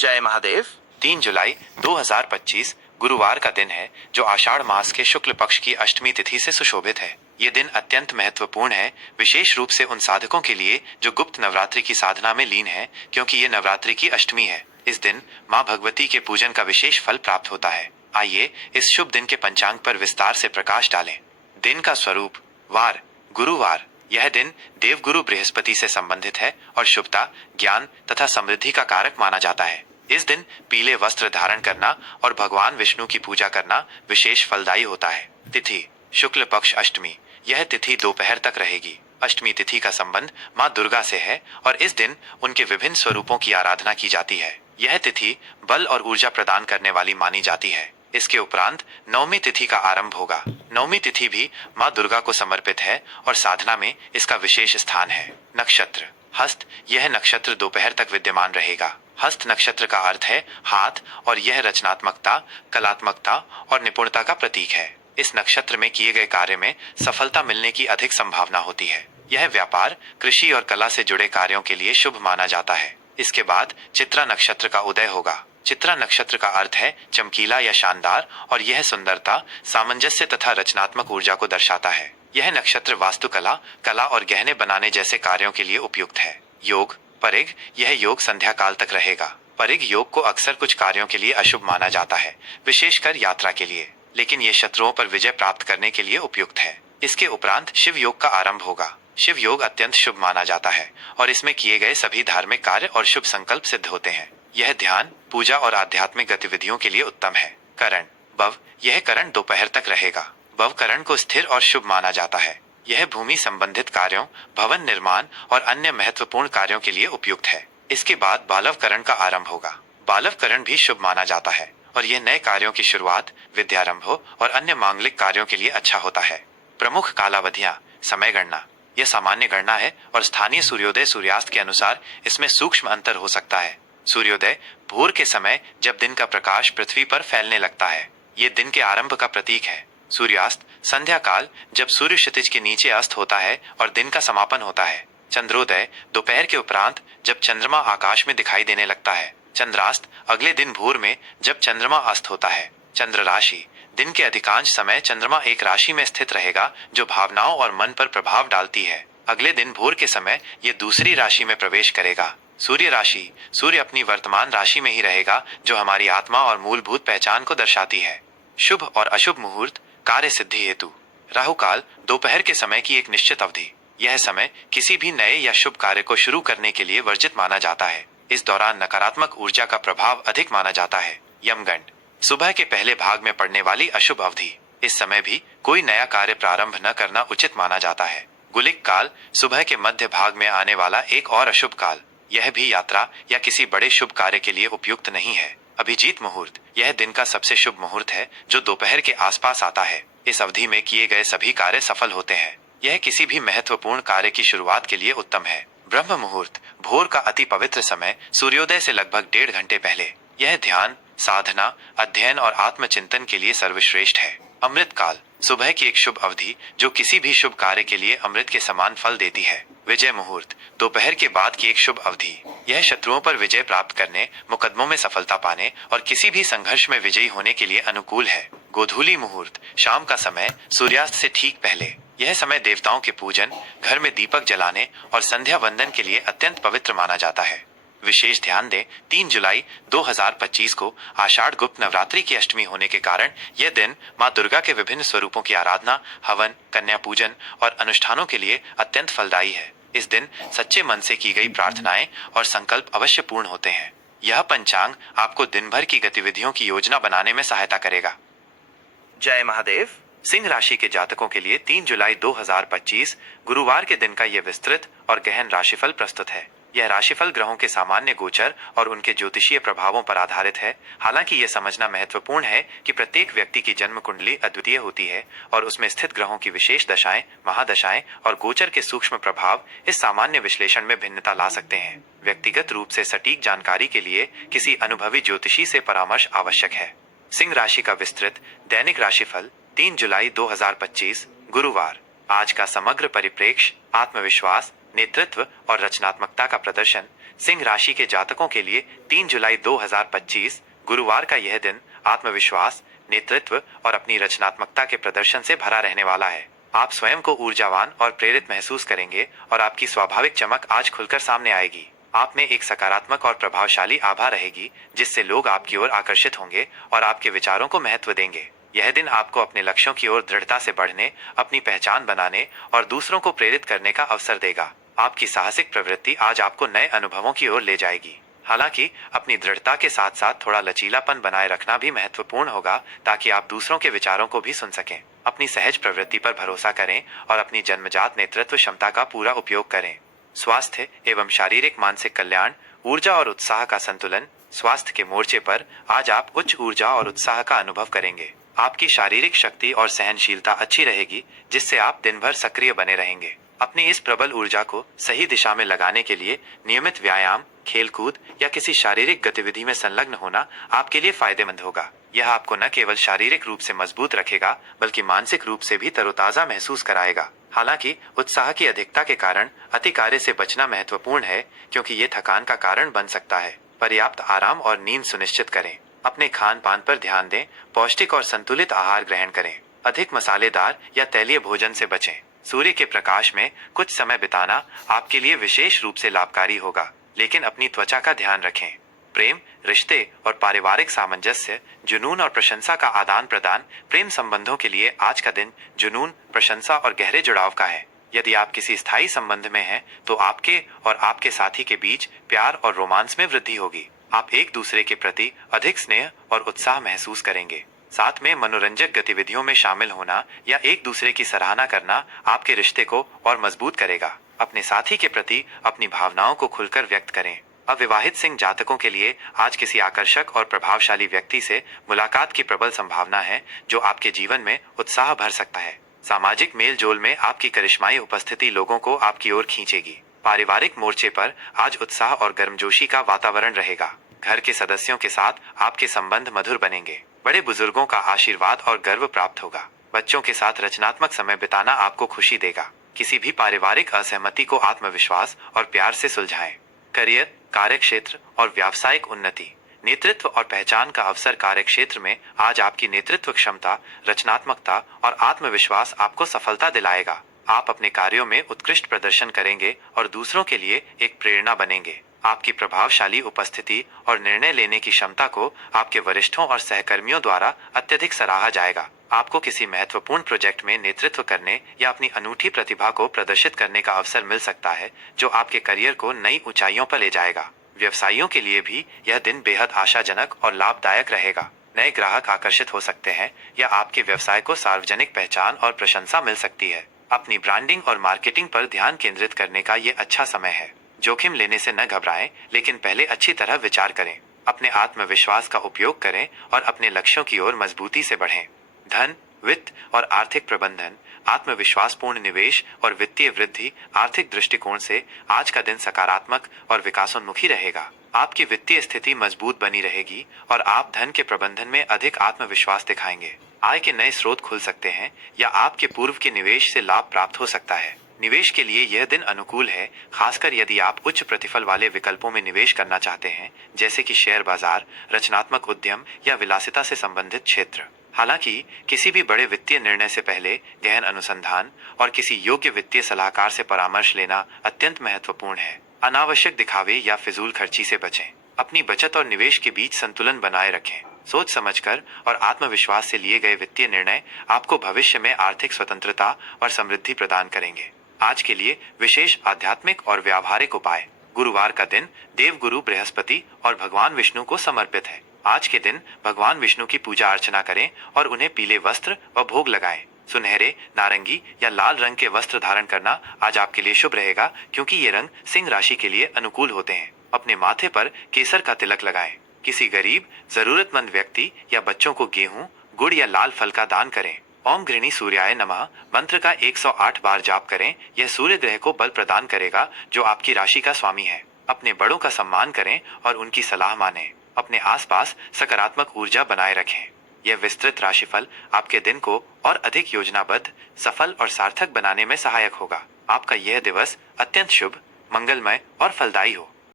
जय महादेव। 3 जुलाई 2025 गुरुवार का दिन है, जो आषाढ़ मास के शुक्ल पक्ष की अष्टमी तिथि से सुशोभित है। ये दिन अत्यंत महत्वपूर्ण है, विशेष रूप से उन साधकों के लिए जो गुप्त नवरात्रि की साधना में लीन है, क्योंकि ये नवरात्रि की अष्टमी है। इस दिन माँ भगवती के पूजन का विशेष फल प्राप्त होता है। आइए इस शुभ दिन के पंचांग पर विस्तार से प्रकाश डालें। दिन का स्वरूप। वार, गुरुवार। यह दिन देवगुरु बृहस्पति से संबंधित है और शुभता, ज्ञान तथा समृद्धि का कारक माना जाता है। इस दिन पीले वस्त्र धारण करना और भगवान विष्णु की पूजा करना विशेष फलदायी होता है। तिथि शुक्ल पक्ष अष्टमी। यह तिथि दोपहर तक रहेगी। अष्टमी तिथि का संबंध माँ दुर्गा से है और इस दिन उनके विभिन्न स्वरूपों की आराधना की जाती है। यह तिथि बल और ऊर्जा प्रदान करने वाली मानी जाती है। इसके उपरांत नवमी तिथि का आरंभ होगा। नवमी तिथि भी माँ दुर्गा को समर्पित है और साधना में इसका विशेष स्थान है। नक्षत्र हस्त। यह नक्षत्र दोपहर तक विद्यमान रहेगा। हस्त नक्षत्र का अर्थ है हाथ और यह रचनात्मकता, कलात्मकता और निपुणता का प्रतीक है। इस नक्षत्र में किए गए कार्य में सफलता मिलने की अधिक संभावना होती है। यह व्यापार, कृषि और कला से जुड़े कार्यों के लिए शुभ माना जाता है। इसके बाद चित्रा नक्षत्र का उदय होगा। चित्रा नक्षत्र का अर्थ है चमकीला या शानदार और यह सुंदरता, सामंजस्य तथा रचनात्मक ऊर्जा को दर्शाता है। यह नक्षत्र वास्तुकला, कला और गहने बनाने जैसे कार्यों के लिए उपयुक्त है। योग परिग। यह योग संध्या काल तक रहेगा। परिग योग को अक्सर कुछ कार्यों के लिए अशुभ माना जाता है, विशेषकर यात्रा के लिए, लेकिन यह शत्रुओं पर विजय प्राप्त करने के लिए उपयुक्त है। इसके उपरांत शिव योग का आरंभ होगा। शिव योग अत्यंत शुभ माना जाता है और इसमें किए गए सभी धार्मिक कार्य और शुभ संकल्प सिद्ध होते हैं। यह ध्यान, पूजा और आध्यात्मिक गतिविधियों के लिए उत्तम है। करण भव। यह करण दोपहर तक रहेगा। भव करण को स्थिर और शुभ माना जाता है। यह भूमि संबंधित कार्यों, भवन निर्माण और अन्य महत्वपूर्ण कार्यों के लिए उपयुक्त है। इसके बाद बालव करण का आरंभ होगा। बालव करण भी शुभ माना जाता है और यह नए कार्यों की शुरुआत, विद्यारंभों और अन्य मांगलिक कार्यों के लिए अच्छा होता है। प्रमुख कालावधियां। समय गणना। यह सामान्य गणना है और स्थानीय सूर्योदय सूर्यास्त के अनुसार इसमें सूक्ष्म अंतर हो सकता है। सूर्योदय भोर के समय, जब दिन का प्रकाश पृथ्वी पर फैलने लगता है, ये दिन के आरंभ का प्रतीक है। सूर्यास्त संध्या काल, जब सूर्य क्षितिज के नीचे अस्त होता है और दिन का समापन होता है। चंद्रोदय दोपहर के उपरांत, जब चंद्रमा आकाश में दिखाई देने लगता है। चंद्रास्त अगले दिन भोर में, जब चंद्रमा अस्त होता है। चंद्र राशि दिन के अधिकांश समय चंद्रमा एक राशि में स्थित रहेगा, जो भावनाओं और मन पर प्रभाव डालती है। अगले दिन भोर के समय ये दूसरी राशि में प्रवेश करेगा। सूर्य राशि सूर्य अपनी वर्तमान राशि में ही रहेगा, जो हमारी आत्मा और मूलभूत पहचान को दर्शाती है। शुभ और अशुभ मुहूर्त। कार्य सिद्धि हेतु राहु काल दोपहर के समय की एक निश्चित अवधि। यह समय किसी भी नए या शुभ कार्य को शुरू करने के लिए वर्जित माना जाता है। इस दौरान नकारात्मक ऊर्जा का प्रभाव अधिक माना जाता है। यमगंड सुबह के पहले भाग में पड़ने वाली अशुभ अवधि। इस समय भी कोई नया कार्य प्रारंभ न करना उचित माना जाता है। गुलिक काल सुबह के मध्य भाग में आने वाला एक और अशुभ काल। यह भी यात्रा या किसी बड़े शुभ कार्य के लिए उपयुक्त नहीं है। अभिजीत मुहूर्त। यह दिन का सबसे शुभ मुहूर्त है, जो दोपहर के आसपास आता है। इस अवधि में किए गए सभी कार्य सफल होते हैं। यह किसी भी महत्वपूर्ण कार्य की शुरुआत के लिए उत्तम है। ब्रह्म मुहूर्त भोर का अति पवित्र समय, सूर्योदय से लगभग 1.5 घंटे पहले। यह ध्यान, साधना, अध्ययन और आत्मचिंतन के लिए सर्वश्रेष्ठ है। अमृत काल सुबह की एक शुभ अवधि, जो किसी भी शुभ कार्य के लिए अमृत के समान फल देती है। विजय मुहूर्त दोपहर के बाद की एक शुभ अवधि। यह शत्रुओं पर विजय प्राप्त करने, मुकदमों में सफलता पाने और किसी भी संघर्ष में विजयी होने के लिए अनुकूल है। गोधूली मुहूर्त शाम का समय, सूर्यास्त से ठीक पहले। यह समय देवताओं के पूजन, घर में दीपक जलाने और संध्या वंदन के लिए अत्यंत पवित्र माना जाता है। विशेष ध्यान दें, 3 जुलाई 2025 को आषाढ़ गुप्त नवरात्रि की अष्टमी होने के कारण यह दिन माँ दुर्गा के विभिन्न स्वरूपों की आराधना, हवन, कन्या पूजन और अनुष्ठानों के लिए अत्यंत फलदायी है। इस दिन सच्चे मन से की गई प्रार्थनाएं और संकल्प अवश्य पूर्ण होते हैं। यह पंचांग आपको दिन भर की गतिविधियों की योजना बनाने में सहायता करेगा। जय महादेव। सिंह राशि के जातकों के लिए 3 जुलाई 2025 गुरुवार के दिन का यह विस्तृत और गहन राशिफल प्रस्तुत है। यह राशिफल ग्रहों के सामान्य गोचर और उनके ज्योतिषीय प्रभावों पर आधारित है। हालांकि यह समझना महत्वपूर्ण है कि प्रत्येक व्यक्ति की जन्म कुंडली अद्वितीय होती है और उसमें स्थित ग्रहों की विशेष दशाएं, महादशाएं और गोचर के सूक्ष्म प्रभाव इस सामान्य विश्लेषण में भिन्नता ला सकते हैं। व्यक्तिगत रूप से सटीक जानकारी के लिए किसी अनुभवी ज्योतिषी से परामर्श आवश्यक है। सिंह राशि का विस्तृत दैनिक राशिफल 3 जुलाई 2025 गुरुवार। आज का समग्र परिप्रेक्ष्य आत्मविश्वास, नेतृत्व और रचनात्मकता का प्रदर्शन। सिंह राशि के जातकों के लिए 3 जुलाई 2025 गुरुवार का यह दिन आत्मविश्वास, नेतृत्व और अपनी रचनात्मकता के प्रदर्शन से भरा रहने वाला है। आप स्वयं को ऊर्जावान और प्रेरित महसूस करेंगे और आपकी स्वाभाविक चमक आज खुलकर सामने आएगी। आप में एक सकारात्मक और प्रभावशाली आभा रहेगी, जिससे लोग आपकी ओर आकर्षित होंगे और आपके विचारों को महत्व देंगे। यह दिन आपको अपने लक्ष्यों की ओर दृढ़ता से बढ़ने, अपनी पहचान बनाने और दूसरों को प्रेरित करने का अवसर देगा। आपकी साहसिक प्रवृत्ति आज आपको नए अनुभवों की ओर ले जाएगी। हालांकि अपनी दृढ़ता के साथ साथ थोड़ा लचीलापन बनाए रखना भी महत्वपूर्ण होगा, ताकि आप दूसरों के विचारों को भी सुन सकें। अपनी सहज प्रवृत्ति पर भरोसा करें और अपनी जन्मजात नेतृत्व क्षमता का पूरा उपयोग करें। स्वास्थ्य एवं शारीरिक मानसिक कल्याण, ऊर्जा और उत्साह का संतुलन। स्वास्थ्य के मोर्चे पर आज आप उच्च ऊर्जा और उत्साह का अनुभव करेंगे। आपकी शारीरिक शक्ति और सहनशीलता अच्छी रहेगी, जिससे आप दिन भर सक्रिय बने रहेंगे। अपनी इस प्रबल ऊर्जा को सही दिशा में लगाने के लिए नियमित व्यायाम, खेलकूद या किसी शारीरिक गतिविधि में संलग्न होना आपके लिए फायदेमंद होगा। यह आपको न केवल शारीरिक रूप से मजबूत रखेगा, बल्कि मानसिक रूप से भी तरोताजा महसूस कराएगा। हालांकि उत्साह की अधिकता के कारण अति कार्य से बचना महत्वपूर्ण है, क्योंकि ये थकान का कारण बन सकता है। पर्याप्त आराम और नींद सुनिश्चित करें। अपने खान पान पर ध्यान दें, पौष्टिक और संतुलित आहार ग्रहण करें। अधिक मसालेदार या तैलीय भोजन से बचें। सूर्य के प्रकाश में कुछ समय बिताना आपके लिए विशेष रूप से लाभकारी होगा, लेकिन अपनी त्वचा का ध्यान रखें। प्रेम, रिश्ते और पारिवारिक सामंजस्य, जुनून और प्रशंसा का आदान प्रदान। प्रेम संबंधों के लिए आज का दिन जुनून, प्रशंसा और गहरे जुड़ाव का है। यदि आप किसी स्थायी संबंध में हैं, तो आपके और आपके साथी के बीच प्यार और रोमांस में वृद्धि होगी। आप एक दूसरे के प्रति अधिक स्नेह और उत्साह महसूस करेंगे। साथ में मनोरंजक गतिविधियों में शामिल होना या एक दूसरे की सराहना करना आपके रिश्ते को और मजबूत करेगा। अपने साथी के प्रति अपनी भावनाओं को खुलकर व्यक्त करें। अविवाहित सिंह जातकों के लिए आज किसी आकर्षक और प्रभावशाली व्यक्ति से मुलाकात की प्रबल संभावना है, जो आपके जीवन में उत्साह भर सकता है। सामाजिक मेल जोल में आपकी करिश्माई उपस्थिति लोगों को आपकी ओर खींचेगी। पारिवारिक मोर्चे पर आज उत्साह और गर्मजोशी का वातावरण रहेगा। घर के सदस्यों के साथ आपके संबंध मधुर बनेंगे। बड़े बुजुर्गों का आशीर्वाद और गर्व प्राप्त होगा। बच्चों के साथ रचनात्मक समय बिताना आपको खुशी देगा। किसी भी पारिवारिक असहमति को आत्मविश्वास और प्यार से सुलझाएं। करियर, कार्यक्षेत्र और व्यावसायिक उन्नति। नेतृत्व और पहचान का अवसर। कार्यक्षेत्र में आज आपकी नेतृत्व क्षमता, रचनात्मकता और आत्मविश्वास आपको सफलता दिलाएगा। आप अपने कार्यों में उत्कृष्ट प्रदर्शन करेंगे और दूसरों के लिए एक प्रेरणा बनेंगे। आपकी प्रभावशाली उपस्थिति और निर्णय लेने की क्षमता को आपके वरिष्ठों और सहकर्मियों द्वारा अत्यधिक सराहा जाएगा। आपको किसी महत्वपूर्ण प्रोजेक्ट में नेतृत्व करने या अपनी अनूठी प्रतिभा को प्रदर्शित करने का अवसर मिल सकता है, जो आपके करियर को नई ऊंचाइयों पर ले जाएगा। व्यवसायियों के लिए भी यह दिन बेहद आशाजनक और लाभदायक रहेगा। नए ग्राहक आकर्षित हो सकते हैं या आपके व्यवसाय को सार्वजनिक पहचान और प्रशंसा मिल सकती है। अपनी ब्रांडिंग और मार्केटिंग पर ध्यान केंद्रित करने का ये अच्छा समय है। जोखिम लेने से न घबराएं, लेकिन पहले अच्छी तरह विचार करें। अपने आत्मविश्वास का उपयोग करें और अपने लक्ष्यों की ओर मजबूती से बढ़ें। धन, वित्त और आर्थिक प्रबंधन। आत्मविश्वासपूर्ण निवेश और वित्तीय वृद्धि। आर्थिक दृष्टिकोण से आज का दिन सकारात्मक और विकासोन्मुखी रहेगा। आपकी वित्तीय स्थिति मजबूत बनी रहेगी और आप धन के प्रबंधन में अधिक आत्मविश्वास दिखाएंगे। आय के नए स्रोत खुल सकते हैं या आपके पूर्व के निवेश से लाभ प्राप्त हो सकता है। निवेश के लिए यह दिन अनुकूल है, खासकर यदि आप उच्च प्रतिफल वाले विकल्पों में निवेश करना चाहते हैं, जैसे कि शेयर बाजार, रचनात्मक उद्यम या विलासिता से संबंधित क्षेत्र। हालांकि किसी भी बड़े वित्तीय निर्णय से पहले गहन अनुसंधान और किसी योग्य वित्तीय सलाहकार से परामर्श लेना अत्यंत महत्वपूर्ण है। अनावश्यक दिखावे या फिजूल खर्ची से बचें। अपनी बचत और निवेश के बीच संतुलन बनाए रखें। सोच समझकर और आत्मविश्वास से लिए गए वित्तीय निर्णय आपको भविष्य में आर्थिक स्वतंत्रता और समृद्धि प्रदान करेंगे। आज के लिए विशेष आध्यात्मिक और व्यावहारिक उपाय। गुरुवार का दिन देवगुरु बृहस्पति और भगवान विष्णु को समर्पित है। आज के दिन भगवान विष्णु की पूजा अर्चना करें और उन्हें पीले वस्त्र व भोग लगाएं। सुनहरे, नारंगी या लाल रंग के वस्त्र धारण करना आज आपके लिए शुभ रहेगा, क्योंकि ये रंग सिंह राशि के लिए अनुकूल होते हैं। अपने माथे पर केसर का तिलक लगाएं। किसी गरीब, जरूरतमंद व्यक्ति या बच्चों को गेहूं, गुड़ या लाल फल का दान करें। ओम गृहिणी सूर्याय नमः मंत्र का 108 बार जाप करें। यह सूर्य ग्रह को बल प्रदान करेगा, जो आपकी राशि का स्वामी है। अपने बड़ों का सम्मान करें और उनकी सलाह मानें। अपने आसपास सकारात्मक ऊर्जा बनाए रखें। यह विस्तृत राशिफल आपके दिन को और अधिक योजनाबद्ध, सफल और सार्थक बनाने में सहायक होगा। आपका यह दिवस अत्यंत शुभ, मंगलमय और फलदायी हो।